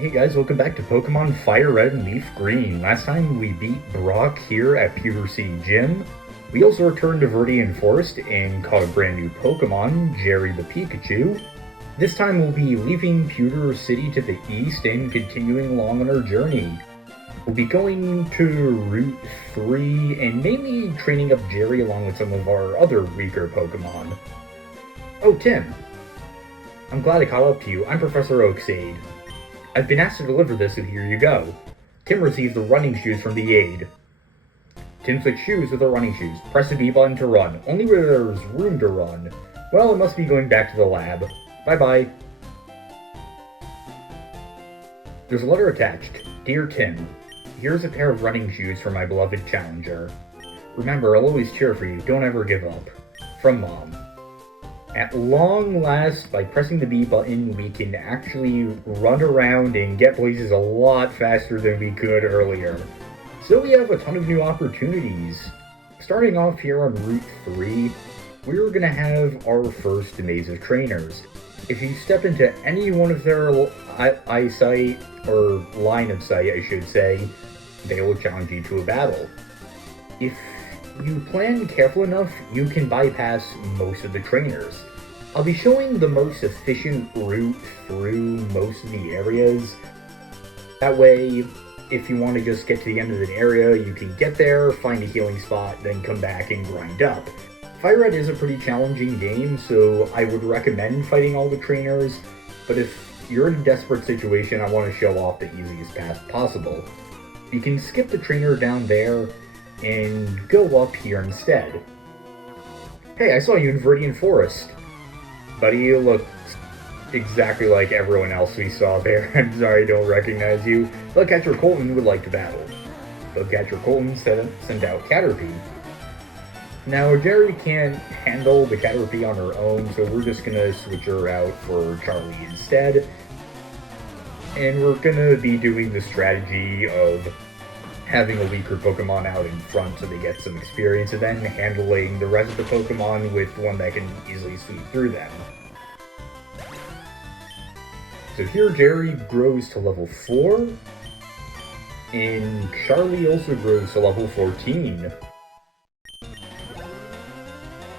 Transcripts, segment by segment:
Hey guys, welcome back to Pokemon FireRed LeafGreen. Last time we beat Brock here at Pewter City Gym. We also returned to Viridian Forest and caught a brand new Pokemon, Jerry the Pikachu. This time we'll be leaving Pewter City to the east and continuing along on our journey. We'll be going to Route 3 and mainly training up Jerry along with some of our other weaker Pokemon. Oh, Tim. I'm glad I caught up to you. I'm Professor Oakshade. I've been asked to deliver this, so here you go. Tim received the running shoes from the aide. Tim switched shoes with the running shoes. Press the B button to run. Only where there's room to run. Well, it must be going back to the lab. Bye-bye. There's a letter attached. Dear Tim, here's a pair of running shoes for my beloved challenger. Remember, I'll always cheer for you. Don't ever give up. From Mom. At long last, by pressing the B button, we can actually run around and get places a lot faster than we could earlier. So we have a ton of new opportunities. Starting off here on Route 3, we're going to have our first maze of trainers. If you step into any one of their eyesight, or line of sight I should say, they will challenge you to a battle. If you plan careful enough, you can bypass most of the trainers. I'll be showing the most efficient route through most of the areas. That way, if you want to just get to the end of an area, you can get there, find a healing spot, then come back and grind up. FireRed is a pretty challenging game, so I would recommend fighting all the trainers, but if you're in a desperate situation, I want to show off the easiest path possible. You can skip the trainer down there, and go up here instead. Hey, I saw you in Viridian Forest. Buddy, you look exactly like everyone else we saw there. I'm sorry I don't recognize you. Bugcatcher Colton would like to battle. Bugcatcher Colton sent out Caterpie. Now, Jerry can't handle the Caterpie on her own, so we're just gonna switch her out for Charlie instead. And we're gonna be doing the strategy of having a weaker Pokemon out in front so they get some experience, and then handling the rest of the Pokemon with one that can easily sweep through them. So here Jerry grows to level 4, and Charlie also grows to level 14.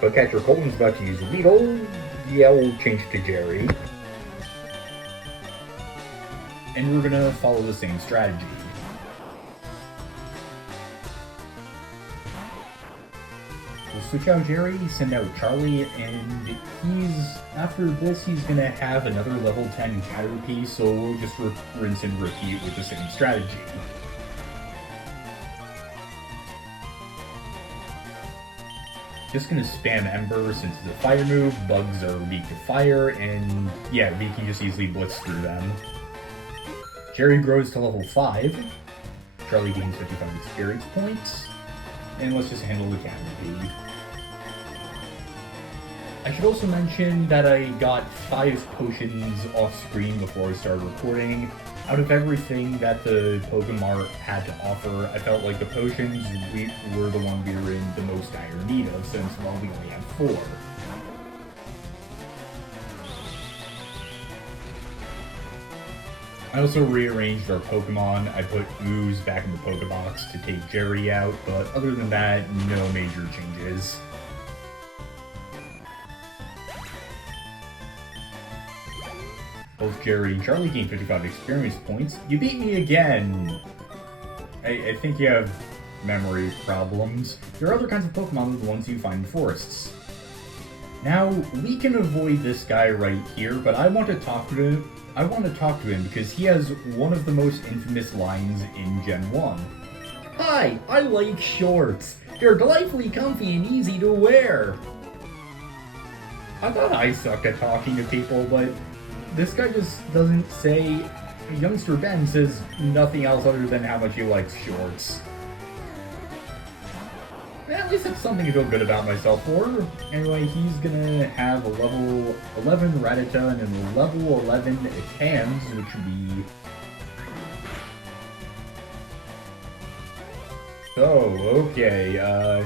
But Catcher Colton's about to use Weedle. Yeah, we'll change it to Jerry. And we're gonna follow the same strategy. We'll switch out Jerry, send out Charlie, and after this, he's gonna have another level 10 Caterpie, so we'll just rinse and repeat with the same strategy. Just gonna spam Ember since it's a fire move, bugs are weak to fire, and yeah, we can just easily blitz through them. Jerry grows to level 5, Charlie gains 55 experience points, and let's just handle the Caterpie. I should also mention that I got 5 potions off screen before I started recording. Out of everything that the Pokemart had to offer, I felt like the potions were the one we were in the most dire need of, since, well, we only have 4. I also rearranged our Pokemon. I put Ooze back in the Pokebox to take Jerry out, but other than that, no major changes. Both Jerry and Charlie gained 55 experience points. You beat me again! I think you have memory problems. There are other kinds of Pokemon than the ones you find in forests. Now, we can avoid this guy right here, but I want to talk to him because he has one of the most infamous lines in Gen 1. Hi, I like shorts. They're delightfully comfy and easy to wear. I thought I sucked at talking to people, but this guy just doesn't say... Youngster Ben says nothing else other than how much he likes shorts. At least it's something to feel good about myself for. Anyway, he's gonna have a level 11 Rattata and a level 11 Ekans, which would be... Oh, okay,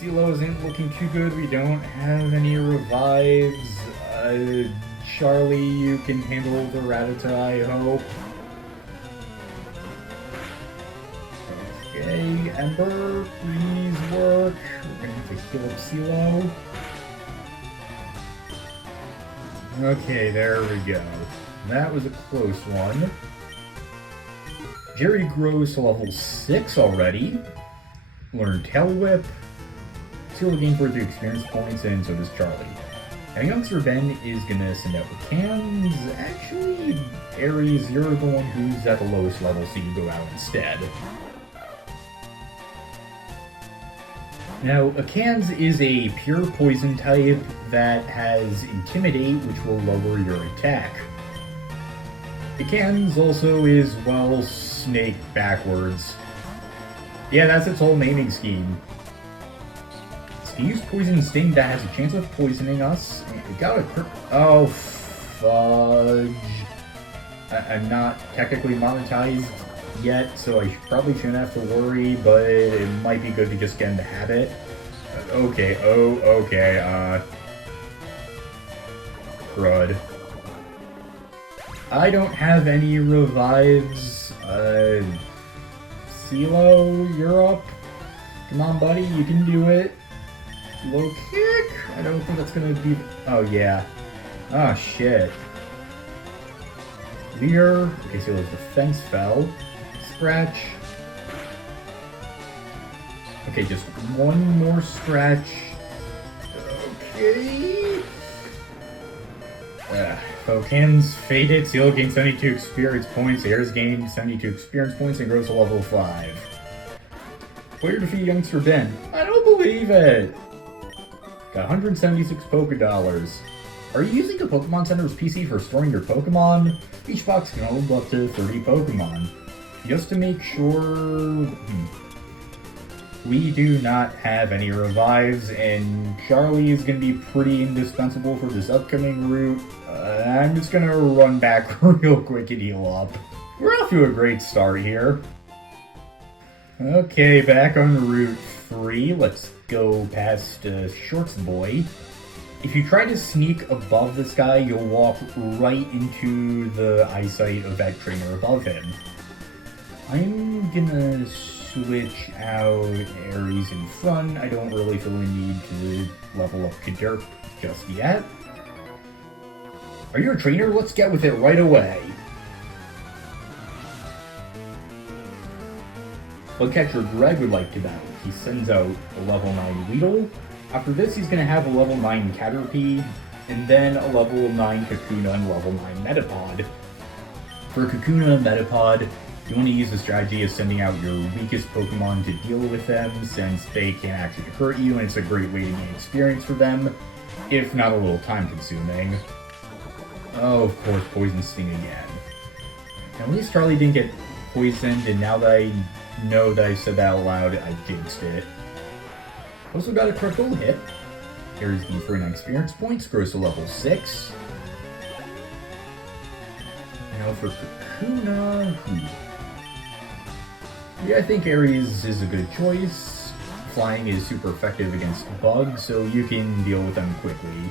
CeeLo isn't looking too good. We don't have any revives. Charlie, you can handle the Rattata, I hope. Okay, Ember, please work. We're gonna have to heal up CeeLo. Okay, there we go. That was a close one. Jerry grows to level 6 already. Learned Tail Whip. CeeLo gains 43 experience points, and so does Charlie. And youngster Ben is gonna send out the cans. Actually, Aries, you're the one who's at the lowest level, so you go out instead. Now, Akans is a pure poison type that has Intimidate, which will lower your attack. Akans also is, well, Snake backwards. Yeah, that's its whole naming scheme. It's to use Poison Sting that has a chance of poisoning us. It got a oh, fudge. I'm not technically monetized yet, so I probably shouldn't have to worry, but it might be good to just get in the habit. Okay, crud. I don't have any revives. CeeLo, you're up. Come on, buddy, you can do it. Low kick? I don't think that's gonna be... Oh, yeah. Oh, shit. Leer. Okay, CeeLo's defense fell. Scratch. Okay, just one more scratch. Okay. Focans faded. CeeLo gained 72 experience points. Airs gained 72 experience points and grows to level 5. Player defeat youngster Ben. I don't believe it. Got 176 Poké Dollars. Are you using the Pokemon Center's PC for storing your Pokemon? Each box can hold up to 30 Pokemon. Just to make sure... We do not have any revives, and Charlie is going to be pretty indispensable for this upcoming route. I'm just going to run back real quick and heal up. We're off to a great start here. Okay, back on Route 3. Let's go past Shorts Boy. If you try to sneak above this guy, you'll walk right into the eyesight of that trainer above him. I'm gonna switch out Aries in front. I don't really feel the need to level up Kaderp just yet. Are you a trainer? Let's get with it right away. Bugcatcher Greg would like to battle. He sends out a level 9 Weedle. After this, he's going to have a level 9 Caterpie, and then a level 9 Kakuna and level 9 Metapod. For Kakuna and Metapod, you want to use the strategy of sending out your weakest Pokemon to deal with them, since they can't actually hurt you, and it's a great way to gain experience for them, if not a little time-consuming. Oh, of course, Poison Sting again. Now, at least Charlie didn't get poisoned, and now that I know that I said that out loud, I jinxed it. Also got a critical hit. Aries gains 49 experience points, grows to level 6. Now for Kakuna... Yeah, I think Aries is a good choice. Flying is super effective against bugs, so you can deal with them quickly.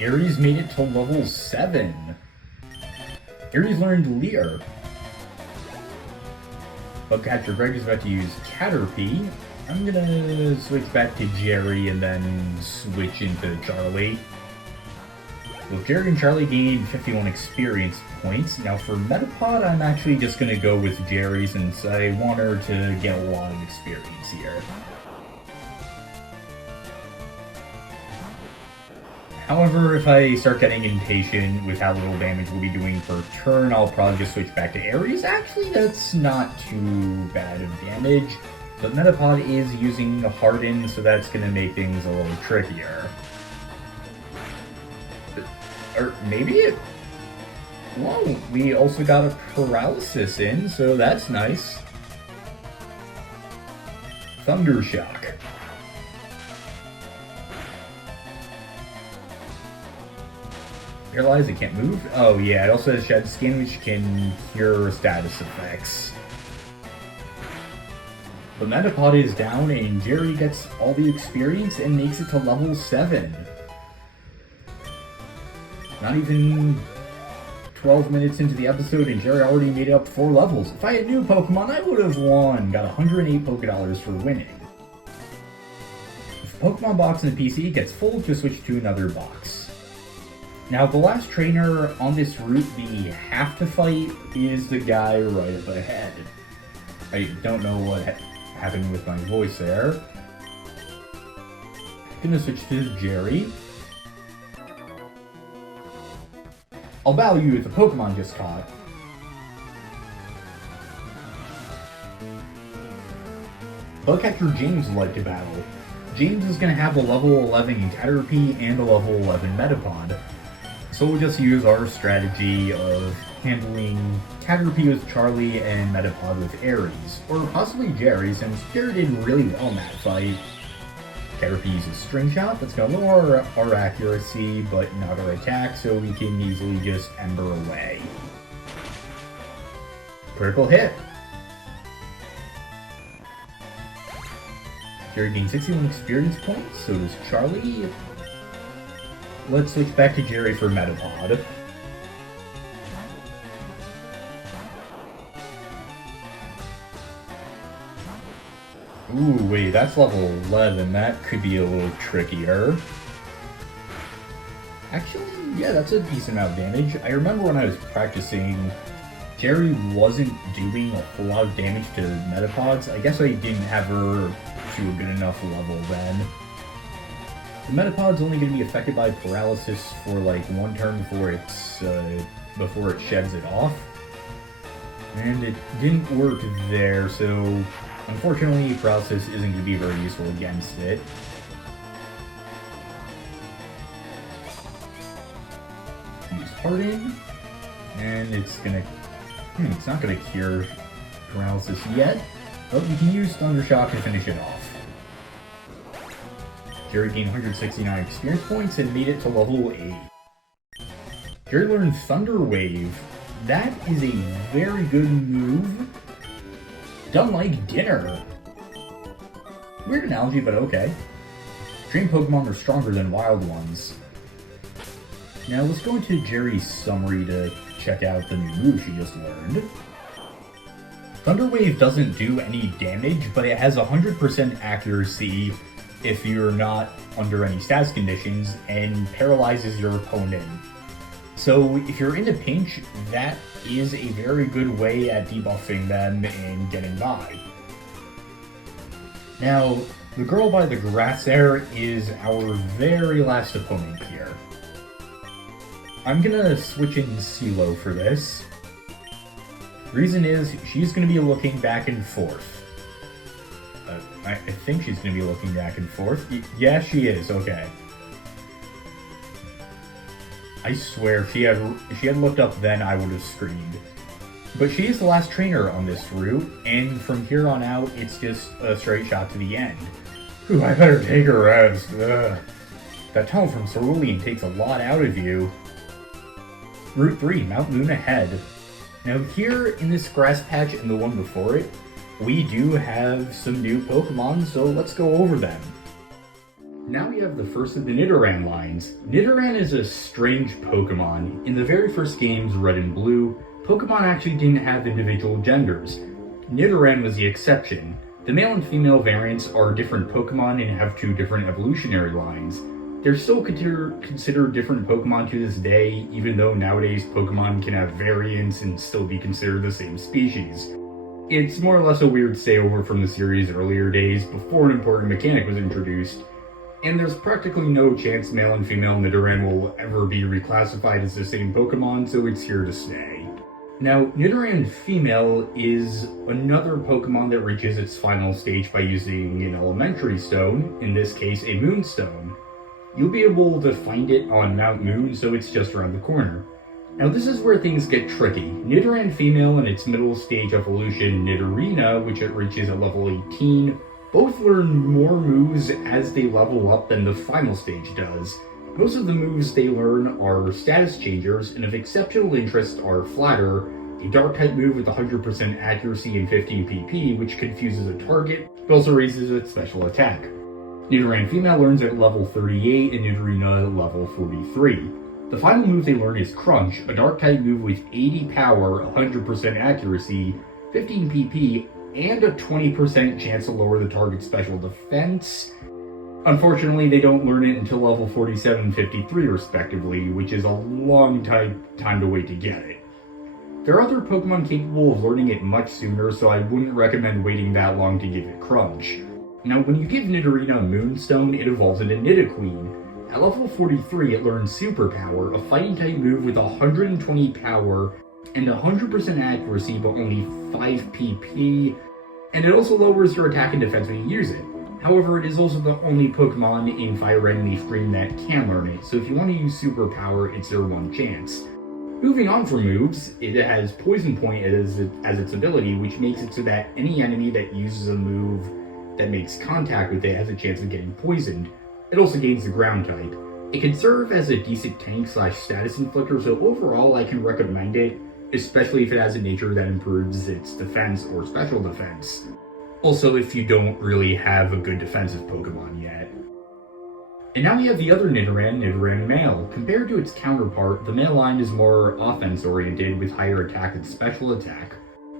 Aries made it to level 7. Aries learned Leer. Bugcatcher Greg is about to use Caterpie. I'm gonna switch back to Jerry and then switch into Charlie. Well, Jerry and Charlie gained 51 experience points. Now for Metapod, I'm actually just gonna go with Jerry since I want her to get a lot of experience here. However, if I start getting impatient with how little damage we'll be doing per turn, I'll probably just switch back to Aries. Actually, that's not too bad of damage, but Metapod is using Harden, so that's going to make things a little trickier. Or maybe it won't. We also got a Paralysis in, so that's nice. Thundershock. Paralyzed, it can't move? Oh yeah, it also has Shed Skin, which can cure status effects. The Metapod is down, and Jerry gets all the experience and makes it to level 7. Not even 12 minutes into the episode and Jerry already made it up 4 levels. If I had new Pokemon, I would have won. Got 108 Pokédollars for winning. If the Pokemon box in the PC gets full, just switch to another box. Now, the last trainer on this route we have to fight is the guy right up ahead. I don't know what happened with my voice there. Gonna switch to Jerry. I'll battle you with the Pokemon just caught. Bugcatcher James would like to battle. James is going to have a level 11 Caterpie and a level 11 Metapod. So we'll just use our strategy of handling Caterpie with Charlie and Metapod with Aries. Or possibly Jerry, since Jerry did really well in that fight. Caterpie uses String Shot, that's going to lower our accuracy, but not our attack, so we can easily just Ember away. Critical hit! Jerry gains 61 experience points, so does Charlie. Let's switch back to Jerry for Metapod. Ooh, wait, that's level 11. That could be a little trickier. Actually, yeah, that's a decent amount of damage. I remember when I was practicing, Jerry wasn't doing a whole lot of damage to Metapods. I guess I didn't have her to a good enough level then. The Metapod's only going to be affected by paralysis for like 1 turn before it sheds it off. And it didn't work there, so unfortunately, paralysis isn't going to be very useful against it. Use Harden, and it's gonna. It's not going to cure paralysis yet, but we can use Thundershock to finish it off. Jerry gained 169 experience points and made it to level 8. Jerry learned Thunder Wave. That is a very good move. Done like dinner. Weird analogy, but okay. Trained Pokemon are stronger than wild ones. Now let's go into Jerry's summary to check out the new move she just learned. Thunder Wave doesn't do any damage, but it has 100% accuracy if you're not under any stats conditions, and paralyzes your opponent. So if you're in a pinch, that is a very good way at debuffing them and getting by. Now, the girl by the grass there is our very last opponent here. I'm gonna switch in CeeLo for this. Reason is, she's gonna be looking back and forth. I think she's gonna be looking back and forth. Yeah, she is, okay. I swear, if she had looked up then, I would have screamed. But she is the last trainer on this route, and from here on out, it's just a straight shot to the end. Ooh, I better take a rest. Ugh. That tunnel from Cerulean takes a lot out of you. Route 3, Mount Moon ahead. Now here, in this grass patch and the one before it, we do have some new Pokemon, so let's go over them. Now we have the first of the Nidoran lines. Nidoran is a strange Pokemon. In the very first games, Red and Blue, Pokemon actually didn't have individual genders. Nidoran was the exception. The male and female variants are different Pokemon and have 2 different evolutionary lines. They're still considered different Pokemon to this day, even though nowadays Pokemon can have variants and still be considered the same species. It's more or less a weird stayover from the series' earlier days before an important mechanic was introduced, and there's practically no chance male and female Nidoran will ever be reclassified as the same Pokemon, so it's here to stay. Now, Nidoran Female is another Pokemon that reaches its final stage by using an elementary stone, in this case a Moonstone. You'll be able to find it on Mount Moon, so it's just around the corner. Now this is where things get tricky. Nidoran Female and its middle stage evolution Nidorina, which it reaches at level 18, both learn more moves as they level up than the final stage does. Most of the moves they learn are status changers, and of exceptional interest are Flatter, a Dark-type move with 100% accuracy and 15 PP, which confuses a target, but also raises its special attack. Nidoran Female learns at level 38 and Nidorina at level 43. The final move they learn is Crunch, a dark-type move with 80 power, 100% accuracy, 15 PP, and a 20% chance to lower the target's special defense. Unfortunately, they don't learn it until level 47 and 53 respectively, which is a long time to wait to get it. There are other Pokemon capable of learning it much sooner, so I wouldn't recommend waiting that long to give it Crunch. Now, when you give Nidorina a Moonstone, it evolves into Nidoqueen. At level 43, it learns Superpower, a fighting-type move with 120 power and 100% accuracy but only 5 PP, and it also lowers your attack and defense when you use it. However, it is also the only Pokemon in FireRed and LeafGreen that can learn it, so if you want to use Superpower, it's your one chance. Moving on from moves, it has Poison Point as its ability, which makes it so that any enemy that uses a move that makes contact with it has a chance of getting poisoned. It also gains the Ground type. It can serve as a decent tank/status inflictor, so overall I can recommend it, especially if it has a nature that improves its defense or special defense. Also, if you don't really have a good defensive Pokemon yet. And now we have the other Nidoran Male. Compared to its counterpart, the male line is more offense-oriented with higher attack and special attack.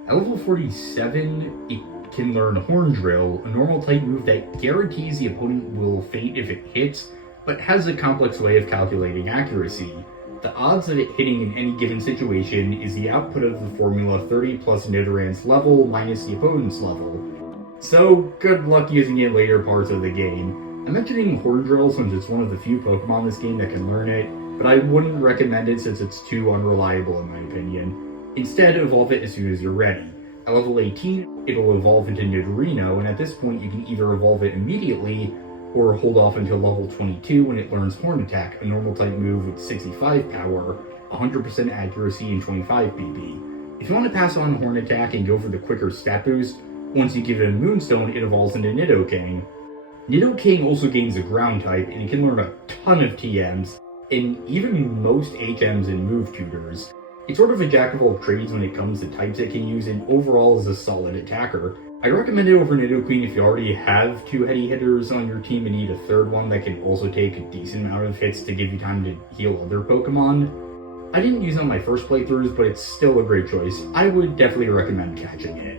At level 47, it can learn Horn Drill, a normal-type move that guarantees the opponent will faint if it hits, but has a complex way of calculating accuracy. The odds of it hitting in any given situation is the output of the formula 30 plus Nidoran's level minus the opponent's level. So, good luck using it later parts of the game. I'm mentioning Horn Drill since it's one of the few Pokemon in this game that can learn it, but I wouldn't recommend it since it's too unreliable in my opinion. Instead, evolve it as soon as you're ready. At level 18, it'll evolve into Nidorino, and at this point you can either evolve it immediately, or hold off until level 22 when it learns Horn Attack, a normal-type move with 65 power, 100% accuracy, and 25 PP. If you want to pass on Horn Attack and go for the quicker stat boost, once you give it a Moonstone, it evolves into Nidoking. Nidoking also gains a Ground type, and it can learn a ton of TMs, and even most HMs and move tutors. It's sort of a jack of all trades when it comes to types it can use, and overall is a solid attacker. I recommend it over Nidoqueen if you already have 2 heavy hitters on your team and need a third one that can also take a decent amount of hits to give you time to heal other Pokemon. I didn't use it on my first playthroughs, but it's still a great choice. I would definitely recommend catching it.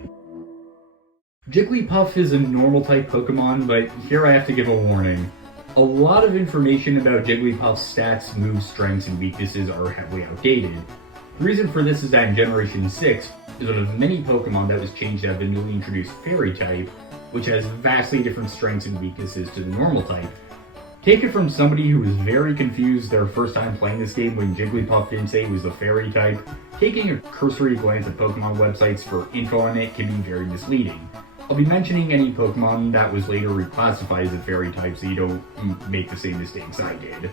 Jigglypuff is a normal-type Pokemon, but here I have to give a warning. A lot of information about Jigglypuff's stats, moves, strengths, and weaknesses are heavily outdated. The reason for this is that in Generation 6 is one of many Pokemon that was changed to have the newly introduced Fairy type, which has vastly different strengths and weaknesses to the normal type. Take it from somebody who was very confused their first time playing this game when Jigglypuff didn't say it was a Fairy type. Taking a cursory glance at Pokemon websites for info on it can be very misleading. I'll be mentioning any Pokemon that was later reclassified as a Fairy type so you don't make the same mistakes I did.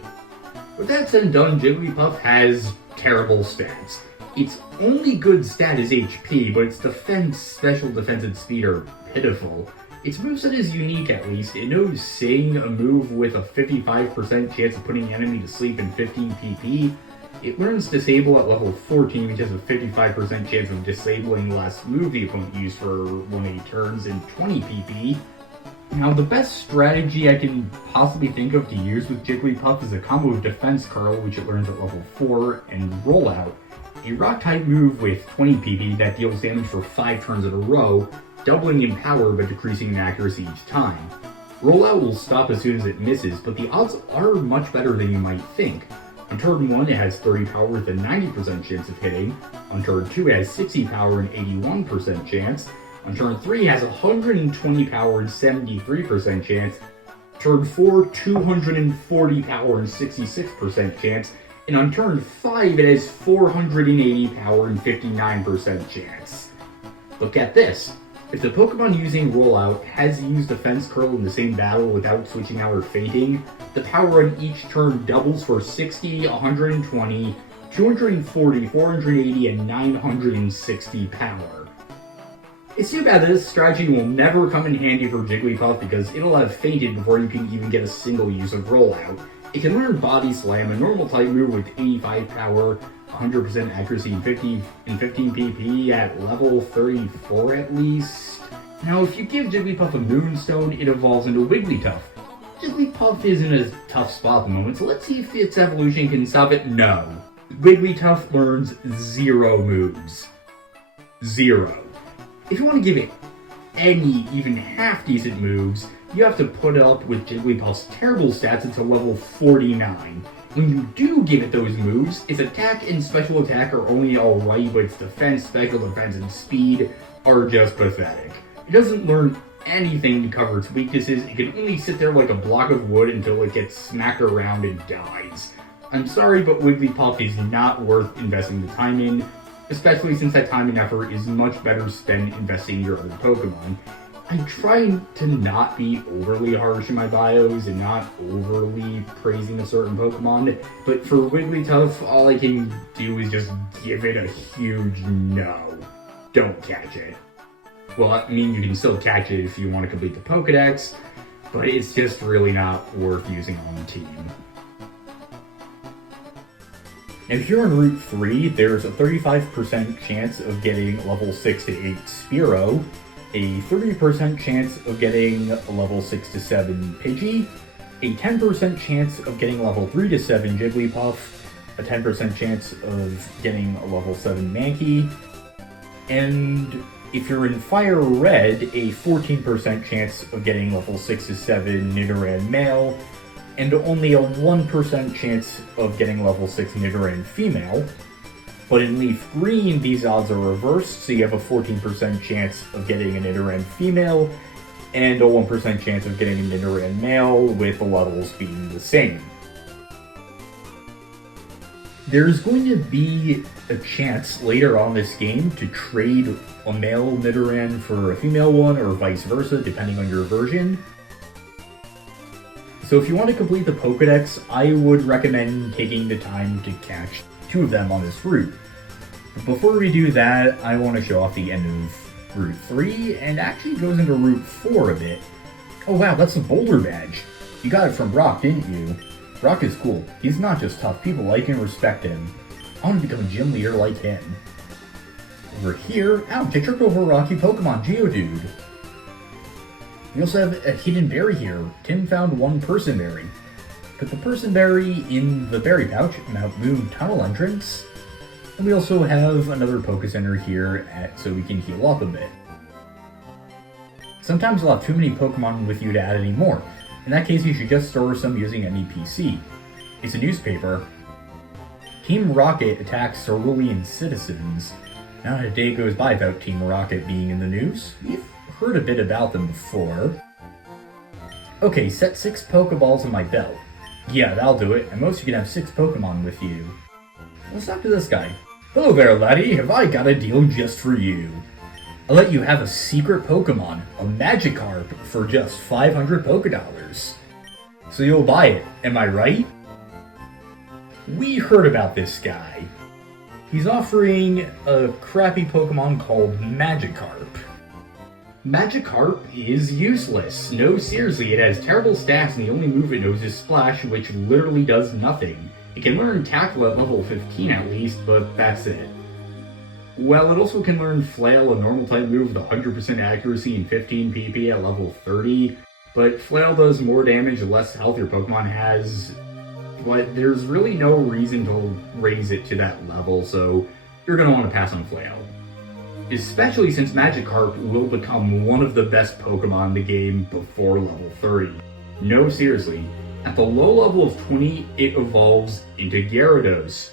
With that said and done, Jigglypuff has terrible stats. Its only good stat is HP, but its defense, special defense, and speed are pitiful. Its moveset is unique at least. It knows Sing, a move with a 55% chance of putting the enemy to sleep and 15 PP. It learns Disable at level 14, which has a 55% chance of disabling the last move the opponent used for 180 turns and 20 PP. Now, the best strategy I can possibly think of to use with Jigglypuff is a combo of Defense Curl, which it learns at level 4, and Rollout, a rock-type move with 20 PP that deals damage for 5 turns in a row, doubling in power but decreasing in accuracy each time. Rollout will stop as soon as it misses, but the odds are much better than you might think. On turn 1, it has 30 power with a 90% chance of hitting. On turn 2, it has 60 power and 81% chance. On turn 3, it has 120 power and 73% chance. Turn 4, 240 power and 66% chance. And on turn 5, it has 480 power and 59% chance. Look at this. If the Pokemon using Rollout has used Defense Curl in the same battle without switching out or fainting, the power on each turn doubles for 60, 120, 240, 480, and 960 power. It's too bad that this strategy will never come in handy for Jigglypuff because it'll have fainted before you can even get a single use of Rollout. It can learn Body Slam, a normal type move with 85 power, 100% accuracy, and 15 PP at level 34 at least. Now, if you give Jigglypuff a Moonstone, it evolves into Wigglytuff. Jigglypuff is in a tough spot at the moment, so let's see if its evolution can stop it. No. Wigglytuff learns 0 moves. 0. If you want to give it any, even half-decent moves, you have to put up with Jigglypuff's terrible stats until level 49. When you do give it those moves, its attack and special attack are only alright, but its defense, special defense, and speed are just pathetic. It doesn't learn anything to cover its weaknesses. It can only sit there like a block of wood until it gets smacked around and dies. I'm sorry, but Wigglypuff is not worth investing the time in, especially since that time and effort is much better spent investing in your other Pokemon. I'm trying to not be overly harsh in my bios and not overly praising a certain Pokemon, but for Wigglytuff, all I can do is just give it a huge no. Don't catch it. Well, I mean, you can still catch it if you want to complete the Pokedex, but it's just really not worth using on the team. Now, if you're on Route 3, there's a 35% chance of getting level 6 to 8 Spearow, a 30% chance of getting a level 6 to 7 Pidgey, a 10% chance of getting level 3 to 7 Jigglypuff, a 10% chance of getting a level 7 Mankey, and if you're in Fire Red, a 14% chance of getting level 6 to 7 Nidoran male, and only a 1% chance of getting level 6 Nidoran female. But in Leaf Green, these odds are reversed, so you have a 14% chance of getting a Nidoran female, and a 1% chance of getting a Nidoran male, with the levels being the same. There's going to be a chance later on this game to trade a male Nidoran for a female one, or vice versa, depending on your version. So if you want to complete the Pokedex, I would recommend taking the time to catch 2 of them on this route. But before we do that, I want to show off the end of Route 3, and actually goes into Route 4 a bit. Oh wow, that's a Boulder badge! You got it from Brock, didn't you? Brock is cool. He's not just tough, people like and respect him. I want to become a gym leader like him. Over here, ouch, I tripped over a rocky Pokemon, Geodude. We also have a hidden berry here. Tim found 1 person berry. Put the person berry in the berry pouch, Mount Moon tunnel entrance. And we also have another Poké Center here so we can heal up a bit. Sometimes you'll have too many Pokemon with you to add any more. In that case, you should just store some using any PC. It's a newspaper. Team Rocket attacks Cerulean citizens. Not a day goes by without Team Rocket being in the news. We've heard a bit about them before. Okay, set 6 Pokeballs in my belt. Yeah, that'll do it, and most you can have 6 Pokemon with you. Let's talk to this guy. Hello there, laddie, have I got a deal just for you. I'll let you have a secret Pokemon, a Magikarp, for just 500 Pokédollars. So you'll buy it, am I right? We heard about this guy. He's offering a crappy Pokemon called Magikarp. Magikarp is useless. No, seriously, it has terrible stats and the only move it knows is Splash, which literally does nothing. It can learn Tackle at level 15 at least, but that's it. Well, it also can learn Flail, a normal type move with 100% accuracy and 15 PP at level 30, but Flail does more damage the less health your Pokemon has, but there's really no reason to raise it to that level, so you're going to want to pass on Flail. Especially since Magikarp will become one of the best Pokemon in the game before level 30. No, seriously, at the low level of 20, it evolves into Gyarados.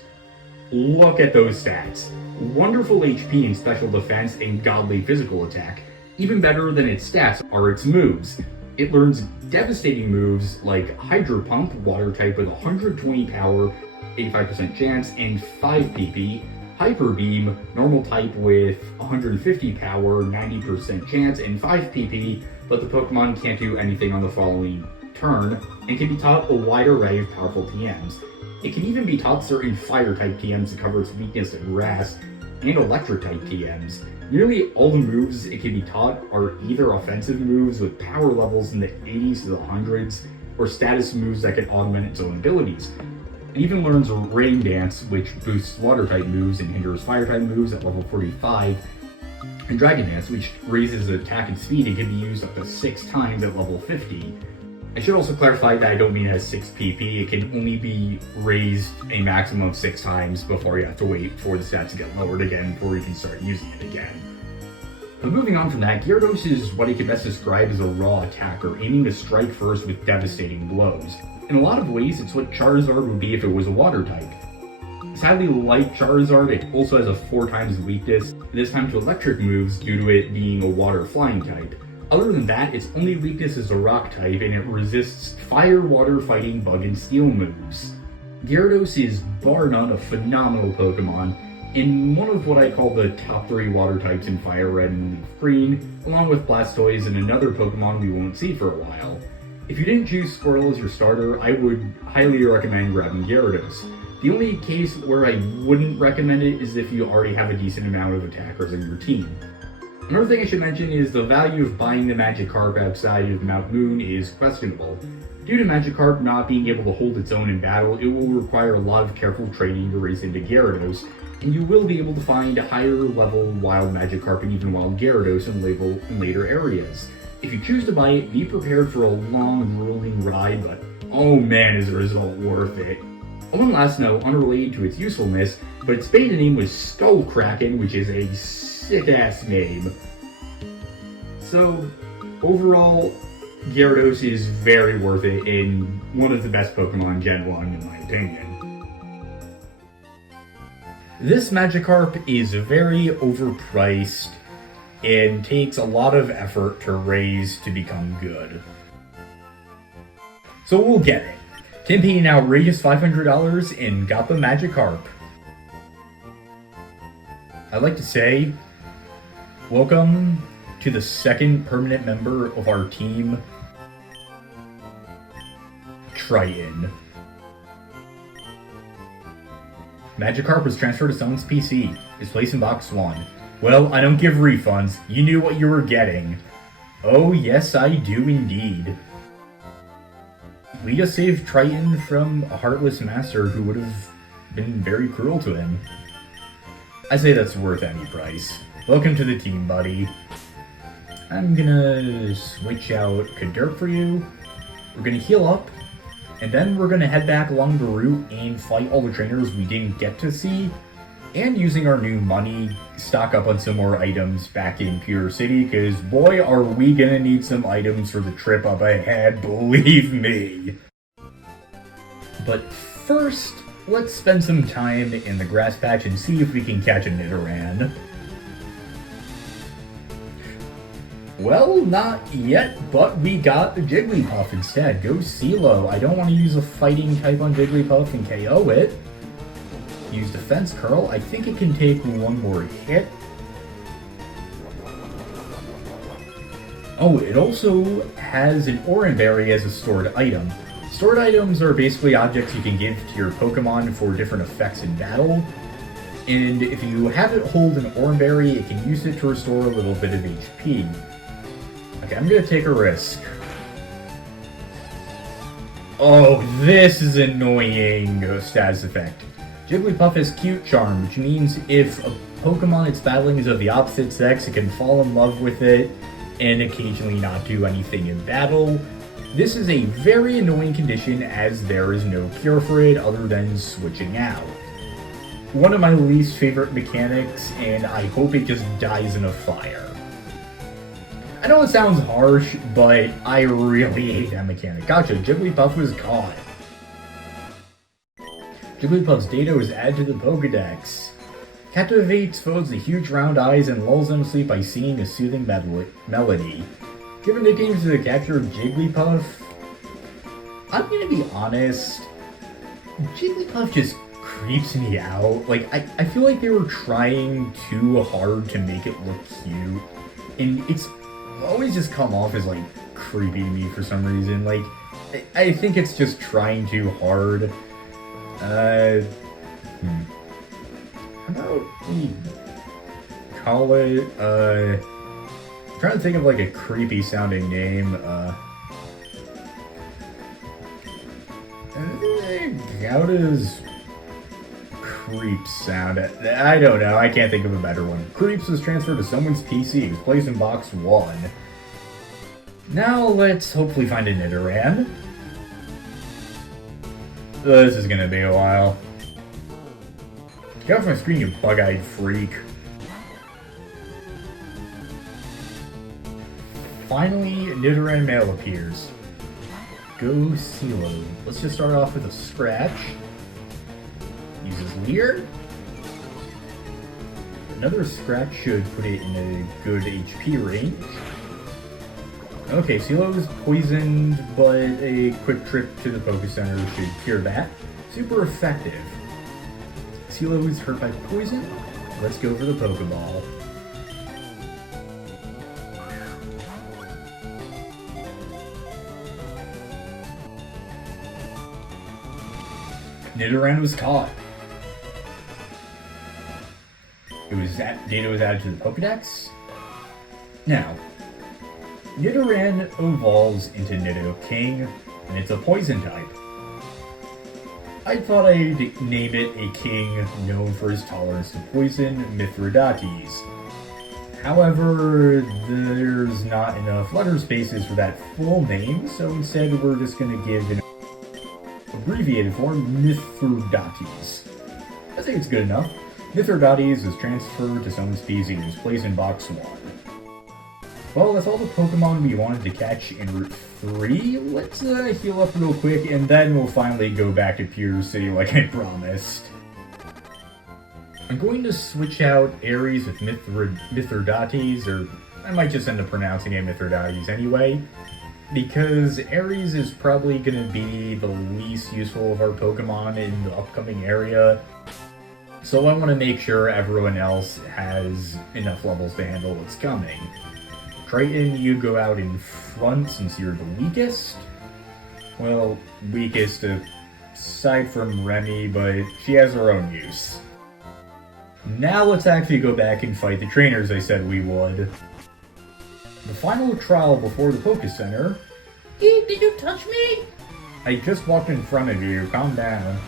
Look at those stats. Wonderful HP and special defense and godly physical attack. Even better than its stats are its moves. It learns devastating moves like Hydro Pump, water type with 120 power, 85% chance, and 5 PP. Hyper Beam, normal type with 150 power, 90% chance, and 5 PP, but the Pokemon can't do anything on the following turn, and can be taught a wide array of powerful TMs. It can even be taught certain Fire-type TMs to cover its weakness to Grass, and Electric-type TMs. Nearly all the moves it can be taught are either offensive moves with power levels in the 80s to the 100s, or status moves that can augment its own abilities. It even learns Rain Dance, which boosts Water-type moves and hinders Fire-type moves at level 45, and Dragon Dance, which raises attack and speed and can be used up to 6 times at level 50. I should also clarify that I don't mean it has 6 PP. It can only be raised a maximum of 6 times before you have to wait for the stats to get lowered again before you can start using it again. But moving on from that, Gyarados is what I could best describe as a raw attacker, aiming to strike first with devastating blows. In a lot of ways, it's what Charizard would be if it was a water type. Sadly, like Charizard, it also has a 4 times weakness, this time to electric moves due to it being a water flying type. Other than that, its only weakness is a rock type, and it resists fire, water, fighting, bug, and steel moves. Gyarados is bar none a phenomenal Pokemon, and one of what I call the top 3 water types in FireRed and LeafGreen, along with Blastoise and another Pokemon we won't see for a while. If you didn't choose Squirtle as your starter, I would highly recommend grabbing Gyarados. The only case where I wouldn't recommend it is if you already have a decent amount of attackers on your team. Another thing I should mention is the value of buying the Magikarp outside of Mount Moon is questionable. Due to Magikarp not being able to hold its own in battle, it will require a lot of careful training to raise into Gyarados, and you will be able to find higher level wild Magikarp and even wild Gyarados in later areas. If you choose to buy it, be prepared for a long, grueling ride, but oh man is the result worth it. One last note, unrelated to its usefulness, but its beta name was Skullkraken, which is a sick-ass name. So, overall, Gyarados is very worth it and one of the best Pokemon Gen 1 in my opinion. This Magikarp is very overpriced and takes a lot of effort to raise to become good. So we'll get it. Tim paid an outrageous $500 and got the Magikarp. I'd like to say, welcome to the second permanent member of our team, Triton. Magikarp was transferred to someone's PC. Is placed in box 1. Well, I don't give refunds. You knew what you were getting. Oh, yes, I do indeed. We just saved Triton from a heartless master who would have been very cruel to him. I say that's worth any price. Welcome to the team, buddy. I'm gonna switch out Kadurk for you. We're gonna heal up, and then we're gonna head back along the route and fight all the trainers we didn't get to see, and using our new money, stock up on some more items back in Pure City, because boy are we gonna need some items for the trip up ahead, believe me. But first, let's spend some time in the grass patch and see if we can catch a Nidoran. Well, not yet, but we got the Jigglypuff instead. Go CeeLo. I don't want to use a fighting type on Jigglypuff and KO it. Use Defense Curl. I think it can take one more hit. Oh, it also has an Oran Berry as a stored item. Stored items are basically objects you can give to your Pokemon for different effects in battle. And if you have it hold an Oran Berry, it can use it to restore a little bit of HP. Okay, I'm gonna take a risk. Oh, this is annoying status effect. Jigglypuff has Cute Charm, which means if a Pokemon it's battling is of the opposite sex, it can fall in love with it and occasionally not do anything in battle. This is a very annoying condition as there is no cure for it other than switching out. One of my least favorite mechanics, and I hope it just dies in a fire. I know it sounds harsh, but I really hate that mechanic. Gotcha, Jigglypuff was caught. Jigglypuff's data was added to the Pokedex. Captivates foes with huge round eyes and lulls them to sleep by singing a soothing melody. Given nicknames to the capture of Jigglypuff, I'm gonna be honest, Jigglypuff just creeps me out. Like, I feel like they were trying too hard to make it look cute, and it's always just come off as, like, creepy to me for some reason. Like, I think it's just trying too hard. How about we call it, I'm trying to think of, like, a creepy sounding name, Gouda's Creeps sound. I don't know, I can't think of a better one. Creeps was transferred to someone's PC. It was placed in box 1. Now let's hopefully find a Nidoran. This is gonna be a while. Get off my screen, you bug-eyed freak. Finally, Nidoran male appears. Go CeeLo. Let's just start off with a scratch. Uses Leer. Another scratch should put it in a good HP range. Okay, CeeLo is poisoned, but a quick trip to the Poké Center should cure that. Super effective. CeeLo is hurt by poison. Let's go for the Pokeball. Nidoran was caught. Data was added to the Pokedex. Now, Nidoran evolves into Nidoking, and it's a poison type. I thought I'd name it a king known for his tolerance to poison, Mithridates. However, there's not enough letter spaces for that full name, so instead we're just going to give an abbreviated form, Mithridates. I think it's good enough. Mithridates is transferred to some species, placed in box 1. Well, that's all the Pokemon we wanted to catch in Route 3. Let's heal up real quick, and then we'll finally go back to Pure City like I promised. I'm going to switch out Aries with Mithridates, or I might just end up pronouncing it Mithridates anyway, because Aries is probably going to be the least useful of our Pokemon in the upcoming area. So I want to make sure everyone else has enough levels to handle what's coming. Triton, you go out in front since you're the weakest. Well, weakest aside from Remy, but she has her own use. Now let's actually go back and fight the trainers I said we would. The final trial before the Poké Center. Did you touch me? I just walked in front of you, calm down.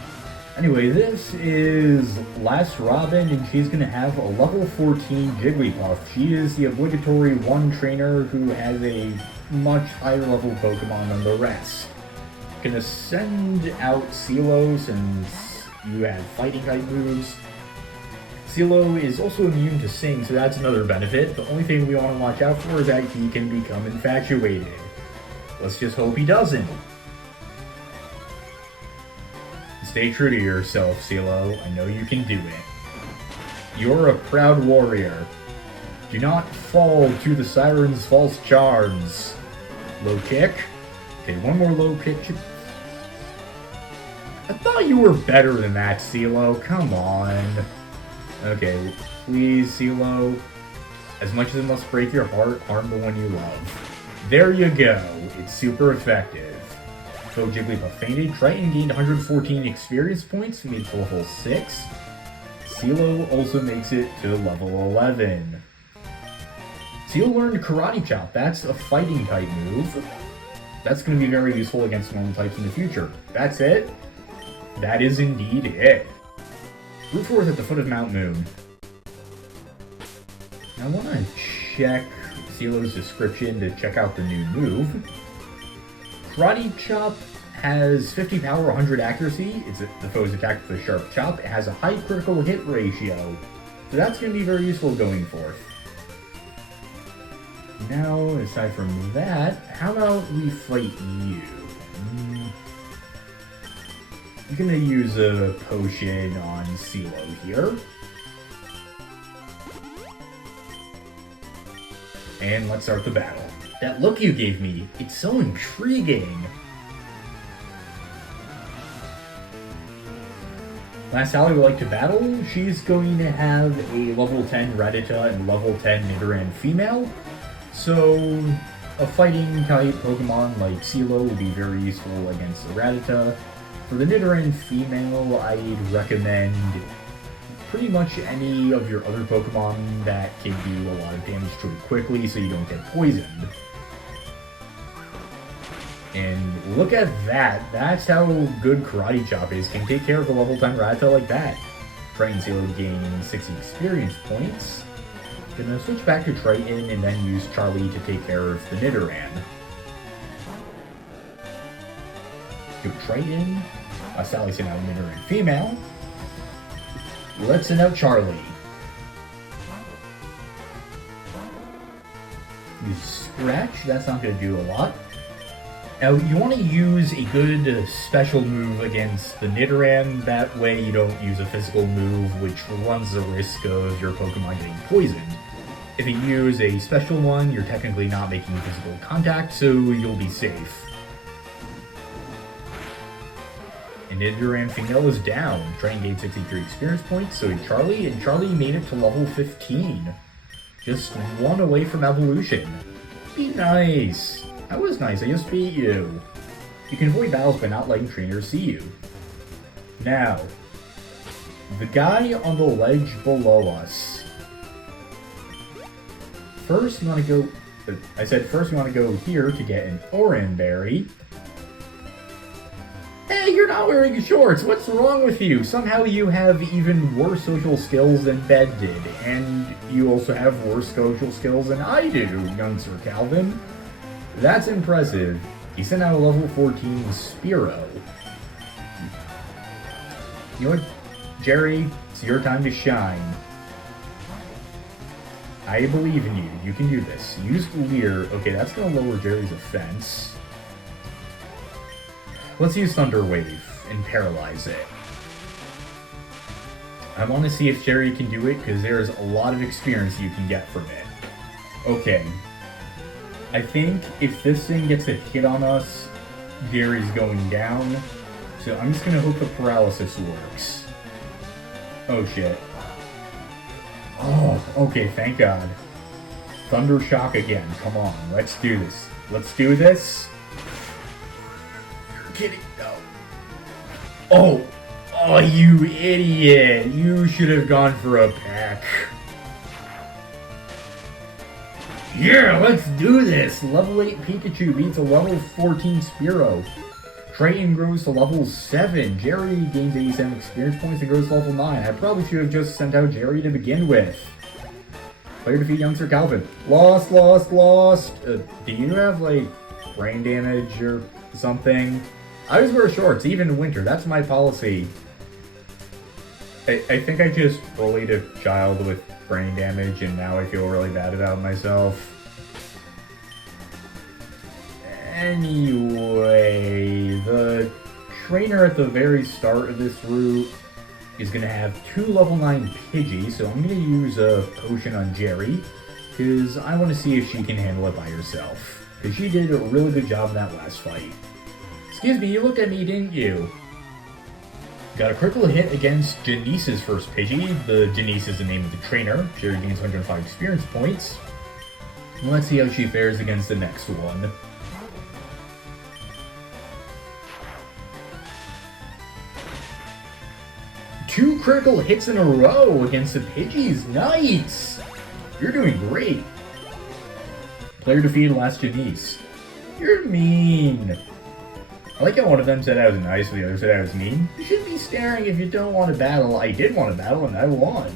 Anyway, this is Last Robin, and she's going to have a level 14 Jigglypuff. She is the obligatory one trainer who has a much higher level Pokemon than the rest. Gonna send out CeeLo since you have fighting type moves. CeeLo is also immune to Sing, so that's another benefit. The only thing we want to watch out for is that he can become infatuated. Let's just hope he doesn't. Stay true to yourself, CeeLo. I know you can do it. You're a proud warrior. Do not fall to the Siren's false charms. Low kick. Okay, one more low kick. I thought you were better than that, CeeLo. Come on. Okay, please, CeeLo. As much as it must break your heart, harm the one you love. There you go. It's super effective. So Jigglypuff fainted. Triton gained 114 experience points, made to level 6. CeeLo also makes it to level 11. CeeLo learned Karate Chop. That's a fighting type move. That's going to be very useful against normal types in the future. That's it? That is indeed it. Route 4 is at the foot of Mount Moon. Now I want to check CeeLo's description to check out the new move. Karate Chop has 50 power, 100 accuracy. It's the foe's attack with a sharp chop. It has a high critical hit ratio. So that's going to be very useful going forth. Now, aside from that, how about we fight you? I'm going to use a potion on CeeLo here. And let's start the battle. That look you gave me, it's so intriguing. Last Sally would like to battle. She's going to have a level 10 Rattata and level 10 Nidoran female. So, a fighting type Pokemon like CeeLo will be very useful against the Rattata. For the Nidoran female, I'd recommend pretty much any of your other Pokemon that can do a lot of damage pretty quickly so you don't get poisoned. And look at that. That's how good Karate Chop is. Can take care of a level 10 Rattata like that. Triton CeeLo gain 60 experience points. Gonna switch back to Triton and then use Charlie to take care of the Nidoran. Go Triton. Sally sent out a Nidoran female. Let's send out Charlie. You scratch, that's not going to do a lot. Now, you want to use a good special move against the Nidoran, that way you don't use a physical move which runs the risk of your Pokemon getting poisoned. If you use a special one, you're technically not making physical contact, so you'll be safe. And Nidoran female is down. Train gained 63 experience points, so Charlie, and Charlie made it to level 15. Just one away from evolution. Be nice. That was nice, I just beat you. You can avoid battles by not letting trainers see you. Now, the guy on the ledge below us. First, you want to go... I said first you want to go here to get an Oran Berry. Hey, you're not wearing shorts! What's wrong with you? Somehow you have even worse social skills than Bed did. And you also have worse social skills than I do, young Sir Calvin. That's impressive. He sent out a level 14 Spearow. You know what, Jerry? It's your time to shine. I believe in you. You can do this. Use Leer. Okay, that's going to lower Jerry's offense. Let's use Thunder Wave and paralyze it. I want to see if Jerry can do it, because there's a lot of experience you can get from it. Okay. I think if this thing gets a hit on us, Jerry's going down. So I'm just going to hope the paralysis works. Oh shit. Oh, okay, thank God. Thunder Shock again. Come on, let's do this. Let's do this. You're kidding. No. Oh. Oh, you idiot. You should have gone for a pack. Yeah, let's do this! Level 8 Pikachu beats a level 14 Spearow. Triton grows to level 7. Jerry gains 87 experience points and grows to level 9. I probably should have just sent out Jerry to begin with. Player defeat young Sir Calvin. Lost. Do you have, like, brain damage or something? I always wear shorts, even in winter. That's my policy. I think I just bullied a child with brain damage, and now I feel really bad about myself. Anyway, the trainer at the very start of this route is going to have 2 level 9 Pidgey, so I'm going to use a potion on Jerry, because I want to see if she can handle it by herself. Because she did a really good job in that last fight. Excuse me, you looked at me, didn't you? Got a critical hit against Janice's first Pidgey. The Janice is the name of the trainer. Jerry gains 105 experience points. Let's see how she fares against the next one. Two critical hits in a row against the Pidgeys. Nice! You're doing great. Player defeated last Janice. You're mean. I like how one of them said I was nice and the other said I was mean. You shouldn't be staring if you don't want to battle. I did want to battle and I won.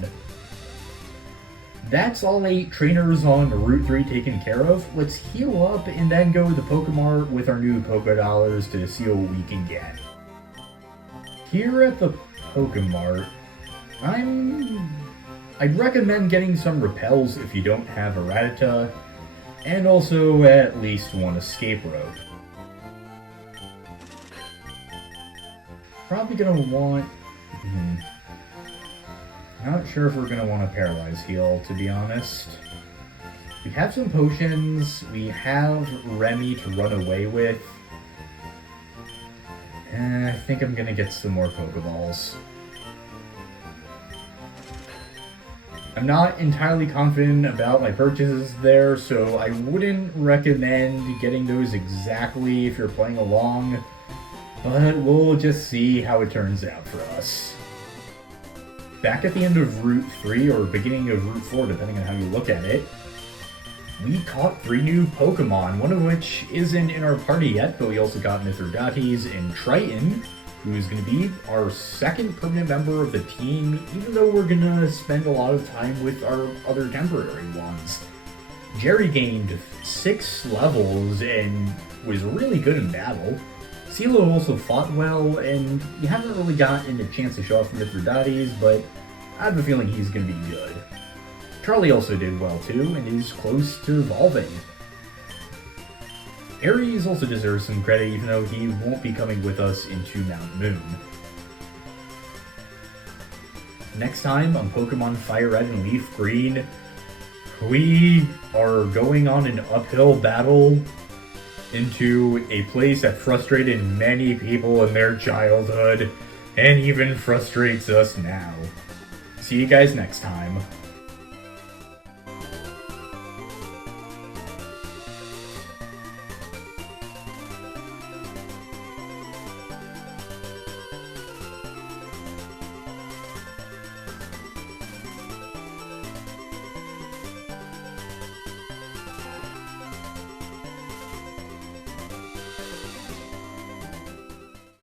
That's all 8 trainers on Route 3 taken care of. Let's heal up and then go to the Pokemart with our new Poké Dollars to see what we can get. Here at the Pokemart, I'd recommend getting some repels if you don't have a Rattata, and also at least one escape rope. Probably gonna want... Not sure if we're gonna want to paralyze heal, to be honest. We have some potions, we have Remy to run away with. And I think I'm gonna get some more Pokeballs. I'm not entirely confident about my purchases there, so I wouldn't recommend getting those exactly if you're playing along. But we'll just see how it turns out for us. Back at the end of Route 3, or beginning of Route 4, depending on how you look at it, we caught 3 new Pokemon, one of which isn't in our party yet, but we also got Mithridates and Triton, who's going to be our second permanent member of the team, even though we're going to spend a lot of time with our other temporary ones. Jerry gained 6 levels and was really good in battle. CeeLo also fought well, and you haven't really gotten a chance to show off Mithridates, but I have a feeling he's going to be good. Charlie also did well too, and is close to evolving. Aries also deserves some credit, even though he won't be coming with us into Mount Moon. Next time on Pokemon FireRed and LeafGreen, we are going on an uphill battle into a place that frustrated many people in their childhood, and even frustrates us now. See you guys next time.